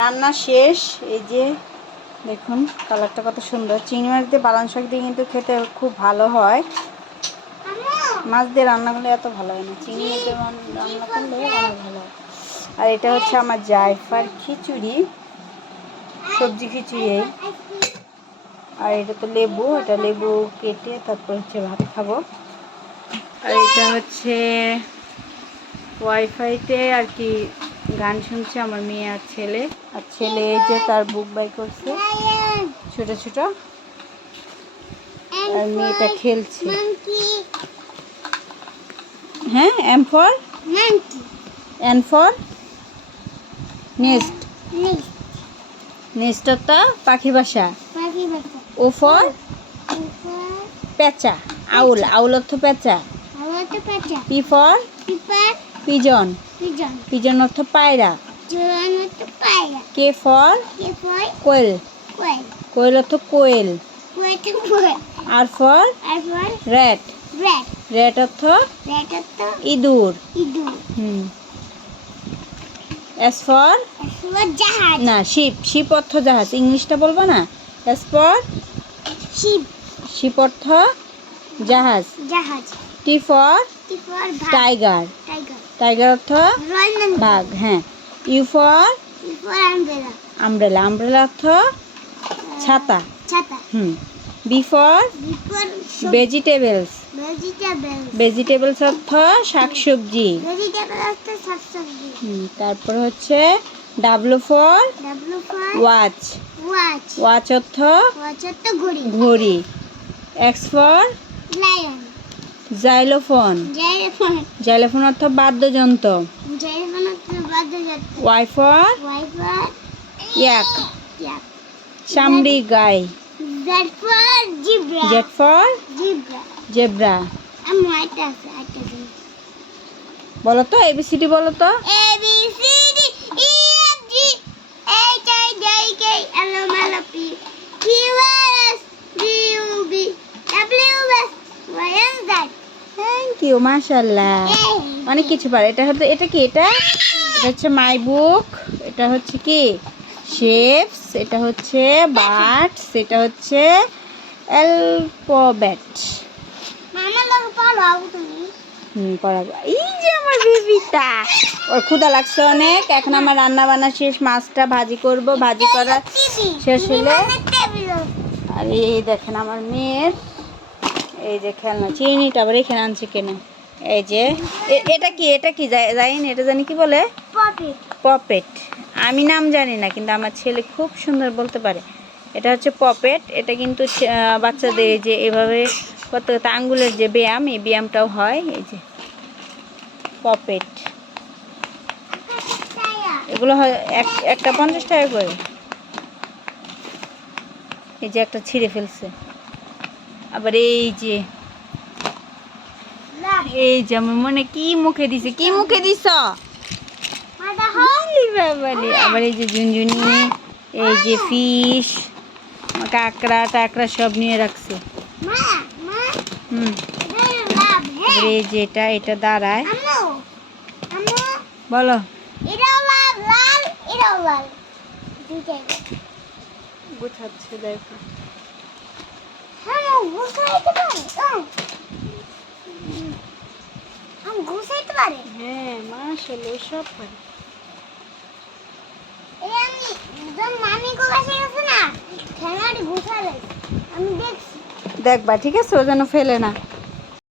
রান্না শেষ। এই যে দেখুন কালারটা কত সুন্দর। চিংড়ি মাছ দিয়ে পালং শাক দিয়ে কিন্তু খেতে খুব ভালো হয়। মাছ দিয়ে রান্না করলে এত ভালো হয় না, চিংড়ি মাছ দিয়ে রান্না করলে অনেক ভালো হয়। আর এটা হচ্ছে আমার জায়ফার খিচুড়ি, সবজি খিচুড়ি। আর এটা তো লেবু, এটা লেবু কেটে তারপর হচ্ছে ভাত খাবো। আর এটা হচ্ছে ওয়াইফাইতে আর কি গান শুনছে আমার মেয়ে আর ছেলে। আর ছেলে এই যে তার বুক বাই করছে ছোট ছোট, আর মেয়েটা খেলছে। হ্যাঁ, M for N for nest. Nest তো পাখি বাসা। ও ফর পেঁচা, আউল, আউল অর্থ পেঁচা। পি ফর পিজন, পিজন অর্থ পায়রা। কে ফর কোয়েল, কোয়েল অর্থ কোয়েল। আর ফর র্যাট, র্যাট অর্থ ইঁদুর। এস ফর না শিপ, শিপ অর্থ জাহাজ। ইংলিশটা বলবো না। এস ফর শিপ, শিপ অর্থ জাহাজ। টি ফর টাইগার, টাইগার অর্থ বাঘ। হ্যাঁ। ইউ ফর আমব্রেলা, আমব্রেলা অর্থ ছাতা। বি ফর ভেজিটেবলস, ভেজিটেবলস অর্থ শাকসবজি। তারপর হচ্ছে ডাব্লু ফর ওয়াচ, ওয়াচ অর্থ ঘড়ি। এক্স ফর জাইলোফোন, জাইলোফোন অর্থ বাদ্যযন্ত্র। ওয়াই ফর ইয়াক, চামড়ি গাই। Z for zebra. বলো তো এবিসিডি, বলো তো। থ্যাংক ইউ, মাশাআল্লাহ, অনেক কিছু পারে। এটা হচ্ছে, এটা কি, এটা হচ্ছে মাই বুক। এটা হচ্ছে কি শেপস, এটা হচ্ছে বার্ডস, এটা হচ্ছে অ্যালফাবেট। পড়াবো। এই যে আমার বেবিটা, ওর ক্ষুধা লাগছে অনেক। এখন আমার রান্না বান্না শেষ, মাছটা ভাজি করব। ভাজি করা শেষ হলে, আর এই দেখেন আমার মেয়ের এই যে খেলনা চিনিটা আবার এখানে আনছে কেন। এই যে এটা কি, এটা কি জানি না, এটা জানি কি বলে, পপেট। আমি নাম জানি না, কিন্তু আমার ছেলে খুব সুন্দর বলতে পারে। এটা হচ্ছে পপেট। এটা কিন্তু বাচ্চাদের যে এভাবে কত আঙ্গুলের যে ব্যায়াম, এই ব্যায়ামটাও হয়। এই যে পপেট, এগুলো হয় একটা 50 টাকা করে। এই যে একটা ছিঁড়ে ফেলছে। আবার এই যে, এই যে আমার মনে কি মুখে দিছে, কি মুখে দিছ। আবার এই যে ঝুনঝুনি, এই যে ফিশ, কাঁকড়া টাকড়া সব নিয়ে রাখছে। এই যে এটা, এটা দাঁড়ায়। বলো। গুছাচ্ছে দেখো। হ্যাঁ, মাশাআল্লাহ সব পারে। দেখবা ঠিক আছে, ও যেন ফেলে না।